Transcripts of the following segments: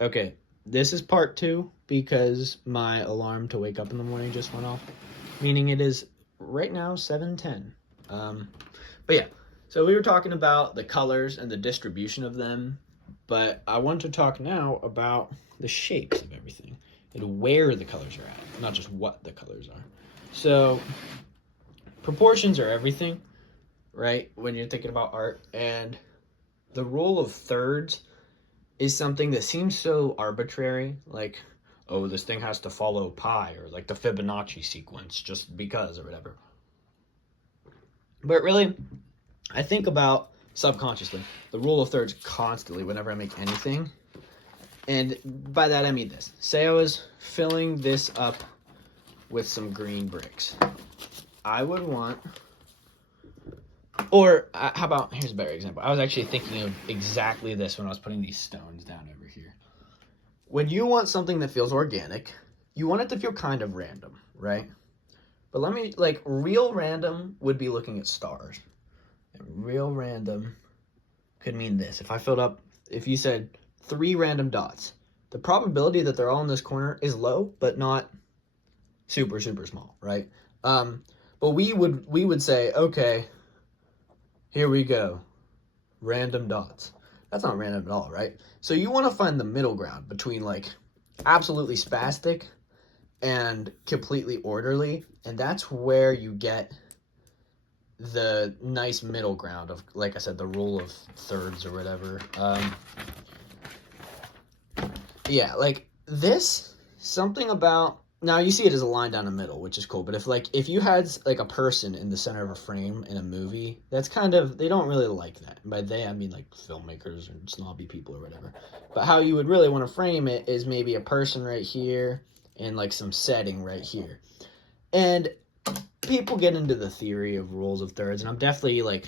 Okay, this is part 2 because my alarm to wake up in the morning just went off, meaning it is right now 7:10. But yeah, so we were talking about the colors and the distribution of them, but I want to talk now about the shapes of everything and where the colors are at, not just what the colors are. So, proportions are everything, right? When you're thinking about art, and the rule of thirds is something that seems so arbitrary, like, oh, this thing has to follow pi or like the Fibonacci sequence just because or whatever. But really, I think about subconsciously the rule of thirds constantly whenever I make anything. And by that I mean this. Say I was filling this up with some green bricks. I would want, or how about, here's a better example. I was actually thinking of exactly this when I was putting these stones down over here. When you want something that feels organic, you want it to feel kind of random, right? But let me, like, real random would be looking at stars. And real random could mean this. If you said 3 random dots, the probability that they're all in this corner is low, but not super, super small, right? But we would say, okay, here we go, random dots. That's not random at all, right? So you want to find the middle ground between like absolutely spastic and completely orderly, and that's where you get the nice middle ground of, like I said, the rule of thirds or whatever. Yeah, like this, something about, now you see it as a line down the middle, which is cool, but if you had like a person in the center of a frame in a movie, that's kind of, they don't really like that. And by they, I mean like filmmakers or snobby people or whatever. But how you would really want to frame it is maybe a person right here and like some setting right here. And people get into the theory of rules of thirds, and I'm definitely like,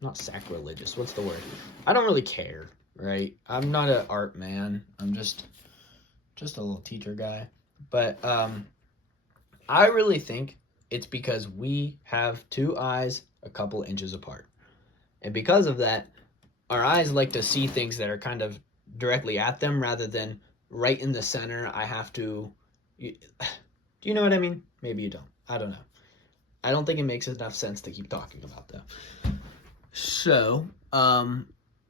not sacrilegious, what's the word? I don't really care, right? I'm not an art man. I'm just a little teacher guy. But I really think it's because we have 2 eyes a couple inches apart. And because of that, our eyes like to see things that are kind of directly at them rather than right in the center. Do you know what I mean? Maybe you don't. I don't know. I don't think it makes enough sense to keep talking about that. So,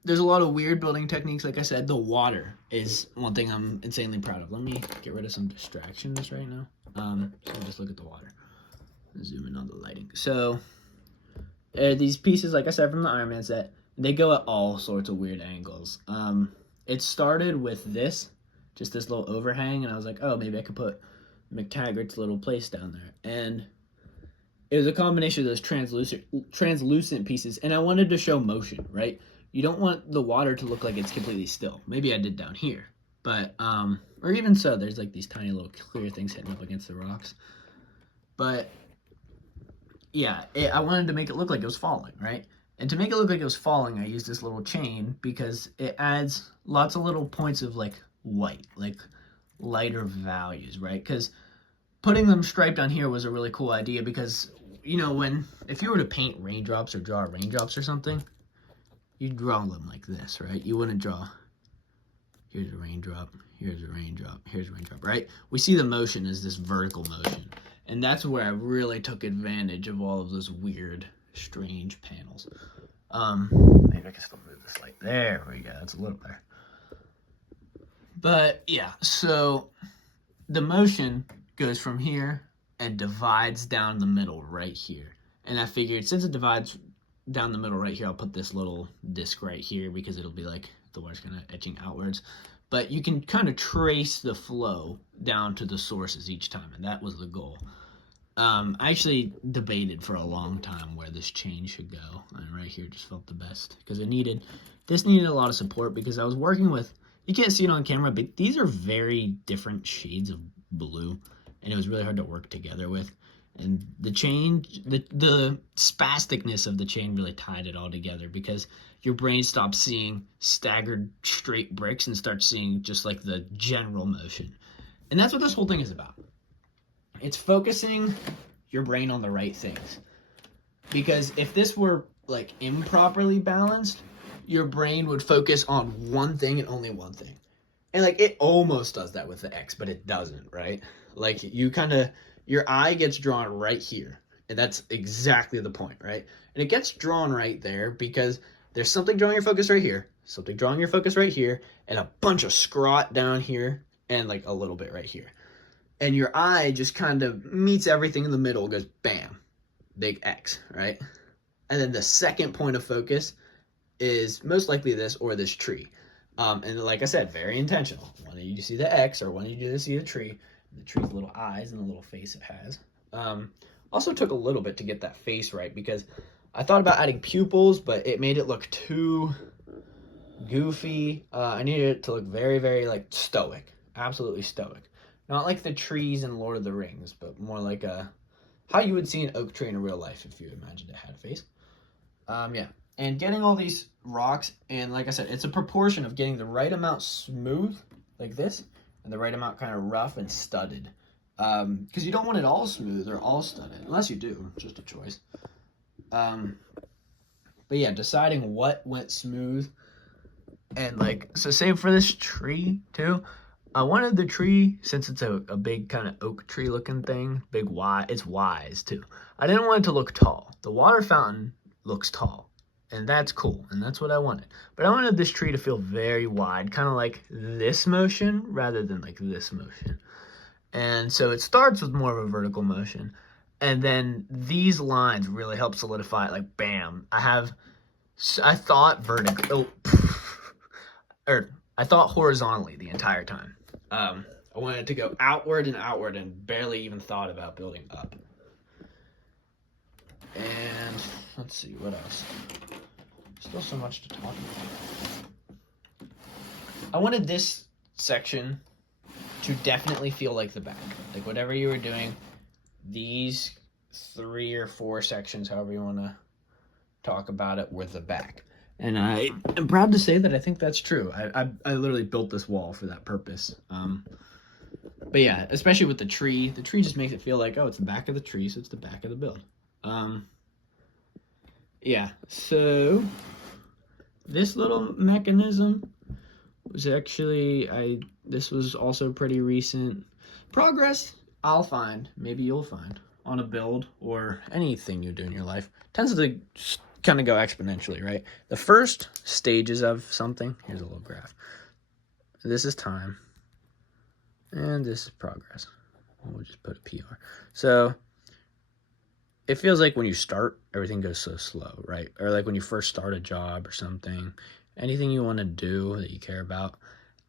there's a lot of weird building techniques. Like I said, the water is one thing I'm insanely proud of. Let me get rid of some distractions right now. So just look at the water. Zoom in on the lighting. So these pieces, like I said, from the Iron Man set, they go at all sorts of weird angles. It started with this, just this little overhang, and I was like, oh, maybe I could put McTaggart's little place down there. And it was a combination of those translucent pieces, and I wanted to show motion, right? You don't want the water to look like it's completely still. Maybe I did down here, but, or even so, there's like these tiny little clear things hitting up against the rocks. But yeah, I wanted to make it look like it was falling, right? And to make it look like it was falling, I used this little chain because it adds lots of little points of like white, like lighter values, right? Because putting them striped on here was a really cool idea because, you know, if you were to paint raindrops or draw raindrops or something, you'd draw them like this, right? You wouldn't draw, here's a raindrop, here's a raindrop, here's a raindrop, right? We see the motion as this vertical motion. And that's where I really took advantage of all of those weird, strange panels. Maybe I can still move this light. There we go, that's a little better. But yeah, so the motion goes from here and divides down the middle right here. And I figured since it divides down the middle right here, I'll put this little disc right here because it'll be like the water's kind of etching outwards. But you can kind of trace the flow down to the sources each time, and that was the goal. I actually debated for a long time where this chain should go, and right here just felt the best because this needed a lot of support because I was working with, you can't see it on camera, but these are very different shades of blue, and it was really hard to work together with. And the chain, the spasticness of the chain really tied it all together because your brain stops seeing staggered straight bricks and starts seeing just like the general motion. And that's what this whole thing is about. It's focusing your brain on the right things. Because if this were like improperly balanced, your brain would focus on one thing and only one thing. And like it almost does that with the X, but it doesn't, right? Like you kind of, your eye gets drawn right here. And that's exactly the point, right? And it gets drawn right there because there's something drawing your focus right here, something drawing your focus right here, and a bunch of scrot down here, and like a little bit right here. And your eye just kind of meets everything in the middle, goes bam, big X, right? And then the second point of focus is most likely this or this tree. And like I said, very intentional. Wanted you to see the X or wanted you to see the tree. The tree's little eyes and the little face it has. Also took a little bit to get that face right because I thought about adding pupils, but it made it look too goofy. I needed it to look very, very like stoic. Absolutely stoic. Not like the trees in Lord of the Rings, but more like how you would see an oak tree in real life if you imagined it had a face. Yeah. And getting all these rocks, and like I said, it's a proportion of getting the right amount smooth, like this, and the right amount kind of rough and studded. Because you don't want it all smooth or all studded, unless you do, it's just a choice. But yeah, deciding what went smooth, and like, so same for this tree too. I wanted the tree, since it's a big kind of oak tree looking thing, big Y, it's wise too. I didn't want it to look tall. The water fountain looks tall. And that's cool, and that's what I wanted. But I wanted this tree to feel very wide, kind of like this motion rather than like this motion. And so it starts with more of a vertical motion. And then these lines really help solidify it, like bam. I thought vertical, or I thought horizontally the entire time. I wanted it to go outward and barely even thought about building up. And let's see, what else? Still so much to talk about. I wanted this section to definitely feel like the back. Like whatever you were doing, these 3 or 4 sections, however you want to talk about it, were the back. And I am proud to say that I think that's true. I literally built this wall for that purpose. But yeah, especially with the tree just makes it feel like, oh, it's the back of the tree, so it's the back of the build. Yeah, so this little mechanism was actually, this was also pretty recent. Progress, I'll find, maybe you'll find, on a build or anything you do in your life, tends to kind of go exponentially, right? The first stages of something, here's a little graph. This is time, and this is progress. We'll just put a PR. So it feels like when you start, everything goes so slow, right? Or like when you first start a job or something, anything you want to do that you care about.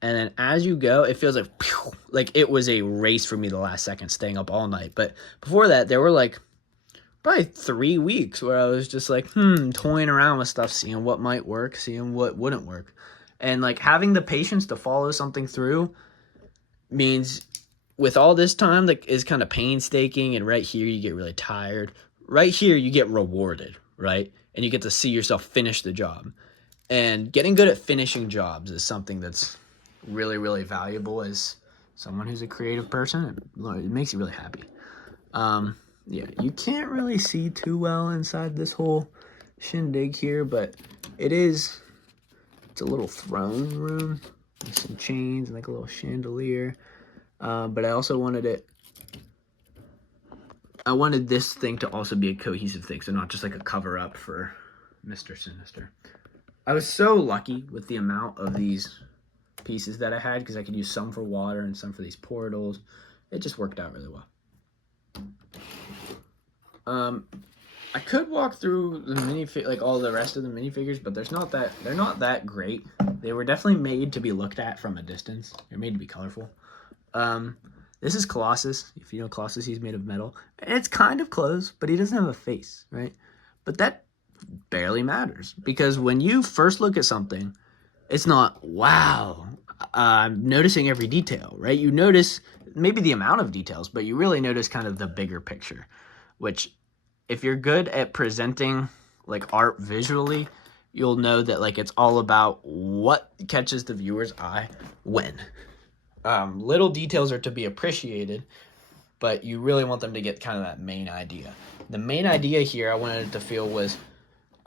And then as you go, it feels like, phew, like it was a race for me the last second, staying up all night. But before that, there were like probably 3 weeks where I was just like, toying around with stuff, seeing what might work, seeing what wouldn't work. And like having the patience to follow something through means with all this time that is kind of painstaking, and right here you get really tired. Right here you get rewarded, right? And you get to see yourself finish the job. And getting good at finishing jobs is something that's really, really valuable as someone who's a creative person. It makes you really happy. Yeah, you can't really see too well inside this whole shindig here, but it's a little throne room with some chains and like a little chandelier. But I also wanted this thing to also be a cohesive thing, so not just like a cover up for Mr. Sinister. I was so lucky with the amount of these pieces that I had, because I could use some for water and some for these portals. It just worked out really well. I could walk through the like all the rest of the minifigures, but they're not that great. They were definitely made to be looked at from a distance. They're made to be colorful. This is Colossus. If you know Colossus, he's made of metal. And it's kind of close, but he doesn't have a face, right? But that barely matters, because when you first look at something, it's not, wow, I'm noticing every detail, right? You notice maybe the amount of details, but you really notice kind of the bigger picture, which if you're good at presenting like art visually, you'll know that like it's all about what catches the viewer's eye when. Little details are to be appreciated, but you really want them to get kind of that main idea. The main idea here I wanted it to feel was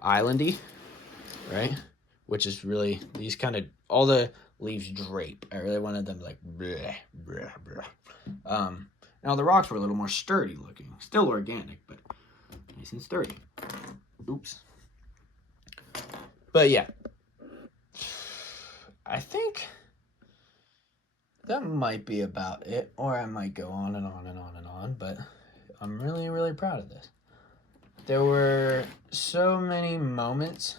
islandy, right? Which is really these kind of, all the leaves drape. I really wanted them like bleh, bleh, bleh. Now the rocks were a little more sturdy looking, still organic, but nice and sturdy. Oops. But yeah, I think that might be about it, or I might go on and on and on and on, but I'm really, really proud of this. There were so many moments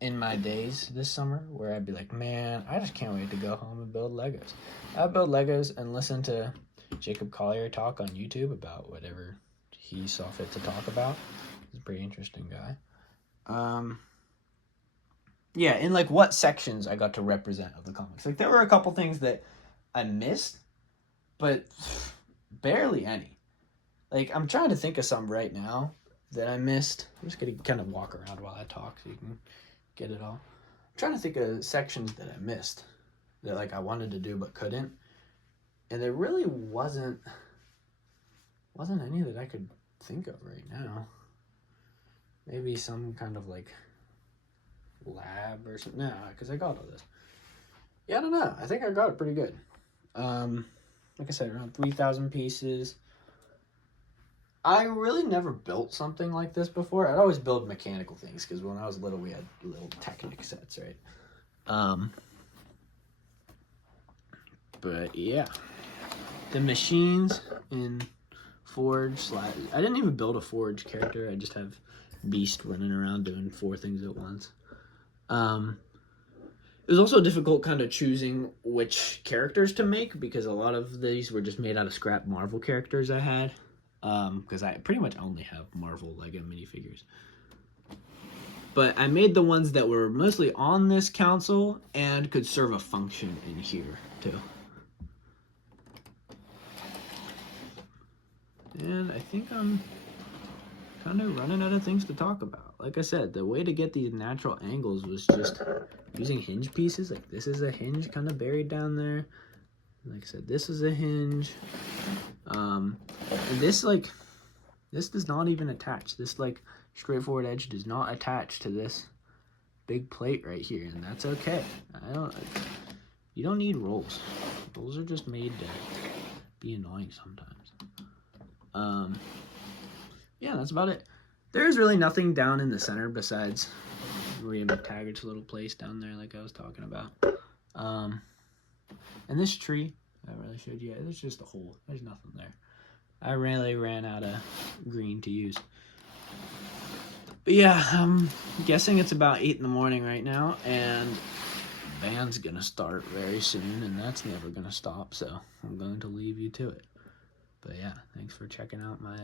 in my days this summer where I'd be like, man, I just can't wait to go home and build Legos. I'd build Legos and listen to Jacob Collier talk on YouTube about whatever he saw fit to talk about. He's a pretty interesting guy. Yeah, in like what sections I got to represent of the comics. Like there were a couple things that I missed, but barely any. Like I'm trying to think of some right now that I missed. I'm just gonna kind of walk around while I talk so you can get it all. I'm trying to think of sections that I missed that like I wanted to do but couldn't. And there really wasn't any that I could think of right now. Maybe some kind of like lab or something. No, because I got all this. Yeah, I don't know. I think I got it pretty good. Like I said, around 3,000 pieces. I really never built something like this before. I'd always build mechanical things because when I was little, we had little Technic sets, right? But yeah, the machines in Forge. I didn't even build a Forge character. I just have Beast running around doing 4 things at once. It was also difficult kind of choosing which characters to make because a lot of these were just made out of scrap Marvel characters I had. Because I pretty much only have Marvel Lego minifigures. But I made the ones that were mostly on this console and could serve a function in here too. And I think I'm kind of running out of things to talk about. Like I said, the way to get these natural angles was just using hinge pieces. Like this is a hinge kind of buried down there. Like I said, this is a hinge. And this does not even attach. This like straightforward edge does not attach to this big plate right here, and that's okay. You don't need rolls. Rolls are just made to be annoying sometimes. Yeah, that's about it. There's really nothing down in the center besides Maria McTaggart's little place down there like I was talking about. And this tree, I really showed you, there's just a hole. There's nothing there. I really ran out of green to use. But yeah, I'm guessing it's about 8 in the morning right now, and the band's gonna start very soon, and that's never gonna stop, so I'm going to leave you to it. But yeah, thanks for checking out my